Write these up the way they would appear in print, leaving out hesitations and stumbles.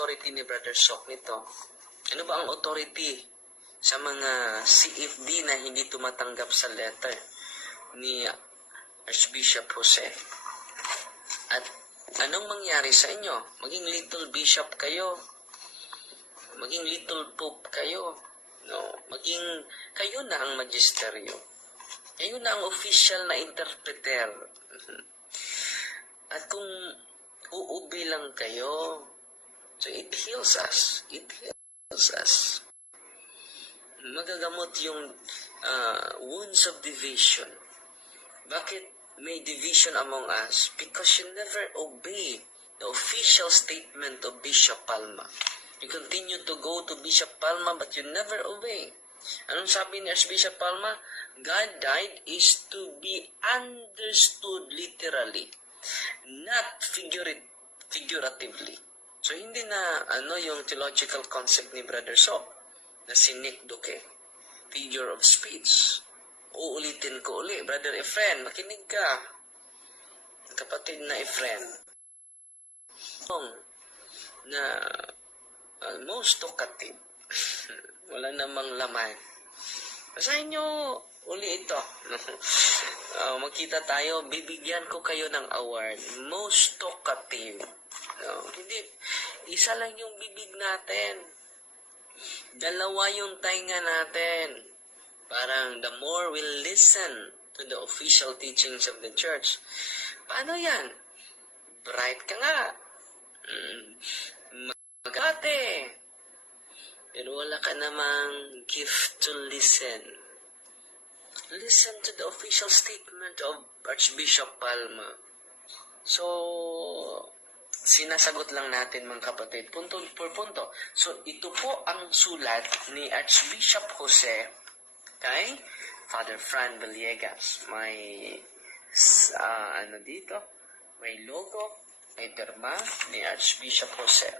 authority ni Brother Sok nito? Ano ba ang authority sa mga CFD na hindi tumatanggap sa letter ni Archbishop Jose? At anong mangyari sa inyo? Maging little bishop kayo, maging little pope kayo, no? Maging kayo na ang magisteryo. Kayo na ang official na interpreter. At kung uubi lang kayo, so it heals us. It heals us. Magagamot yung wounds of division. Bakit may division among us? Because you never obey the official statement of Bishop Palma. You continue to go to Bishop Palma but you never obey. Anong sabi ni Archbishop Palma? God died is to be understood literally, not figuratively. So hindi na yung theological concept ni Brother Sok na sinikdoke, figure of speech. Uulitin ko uli, Brother Efren, makinig ka. Kapatid na Efren. Na most talkative. Wala namang laman. Basahin nyo uli ito. Magkita tayo, bibigyan ko kayo ng award. Most talkative. Hindi, isa lang yung bibig natin. Dalawa yung tainga natin. Parang the more we listen to the official teachings of the church. Paano yan? Bright ka nga. Magate. Pero wala ka namang gift to listen. Listen to the official statement of Archbishop Palma. So, sinasagot lang natin mga kapatid, punto por punto. So, ito po ang sulat ni Archbishop Jose kay Father Fran Villegas. May, dito? May logo, may pirma ni Archbishop Jose.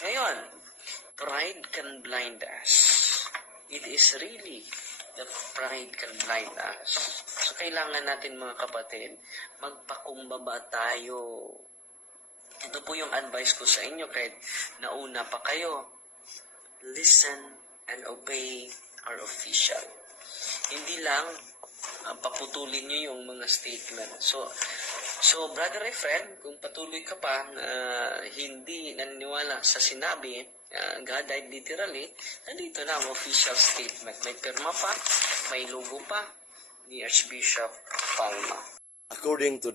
Ngayon, pride can blind us. It is really the pride can blind us. So, kailangan natin mga kapatid, magpakumbaba tayo. Ito po yung advice ko sa inyo kahit nauna pa kayo. Listen and obey our official. Hindi lang paputulin nyo yung mga statement. So Brother Efren, kung patuloy ka pa hindi naniniwala sa sinabi, God died literally, nandito na ang official statement. May pirma pa, may logo pa ni Archbishop Palma. According to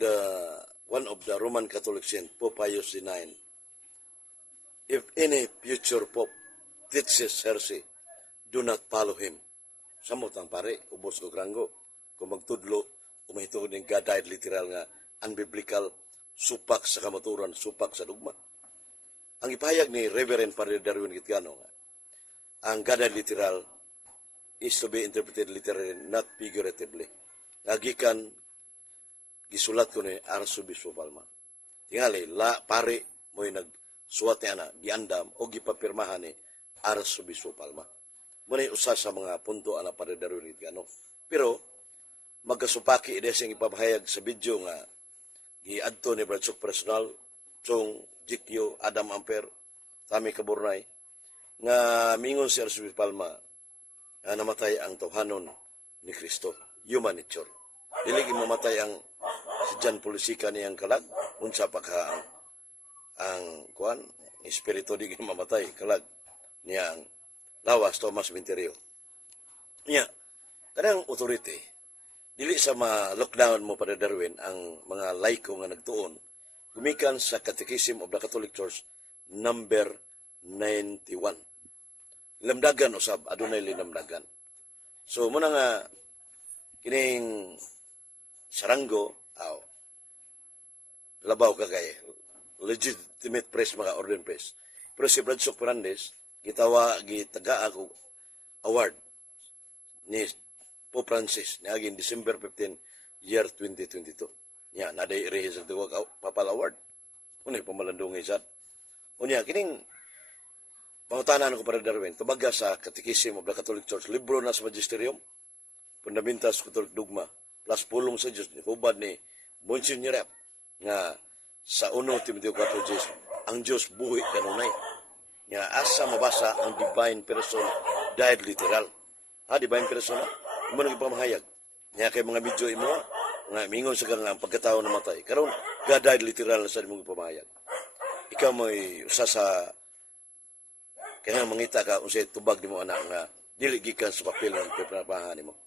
one of the Roman Catholic saint, Pope Pius IX, if any future pope teaches heresy, do not follow him. Samot ang pare, ubos ko kranggo. Kung magtudlo, umahitog ng God died literal nga unbiblical, supak sa kamaturan, supak sa dugma. Ang ipahayag ni Reverend Father Darwin Kitgano nga, ang God died literal is to be interpreted literally, not figuratively. Nagikan, gisulat ko ni Archbishop Palma. Tingali, pare mo'y nagsuwat niya na, giandam o gipapirmahan ni Archbishop Palma. Muna usa sa mga punto na Father Darwin Kitgano. Pero, magkasupaki siyang ipapahayag sa video nga giadto ni Brad Sok personal Chong Jikyo Adam Amper Tami Kaburnay nga mingon si Archbishop Palma na namatay ang tawhanon ni Kristo, human nature. Dili mamatay ang si John Polisika niyang kalag unsa pa ka ang kuan espiritu di mamatay kalag niyang lawas Thomas Vinterio. Nya kanang authority dili sa ma-lockdown mo para Darwin ang mga laiko nga nagtuon gumikan sa Catechism of the Catholic Church number 91. Lamdagan usab adunay linamdagan. So muna nga kining saranggo labaw ka kay legitimate press mga ordained press. Pero si Brad Sok Fernandez gitaga ako award ni Pope Francis niaging December 15 year 2022. Nya naday rehis sa tuwag papal award. Unay pamalandungay sad. Unya kining pangutanan ko para Darwin tubaga sa Catechism of the Catholic Church, libro na sa Magisterium, Fundamentas Catholic Dogma, plus pulong sa Diyos ni hubad ni Monsignor nga sa 1 Timoteo 4:10 ang Diyos buhi kanunay. nga asa mabasa ang divine person died literal. Divine person imo nang ipamahayag. Nya kay mga medyo imo nga mingon sa kang ang pagkatao namatay. Karon God died literal na sa imong ipamahayag. Ikaw mo'y usa sa kaya mangita ka unsay tubag nimo anak nga dili gikan sa papel ng pipanapahan nimo.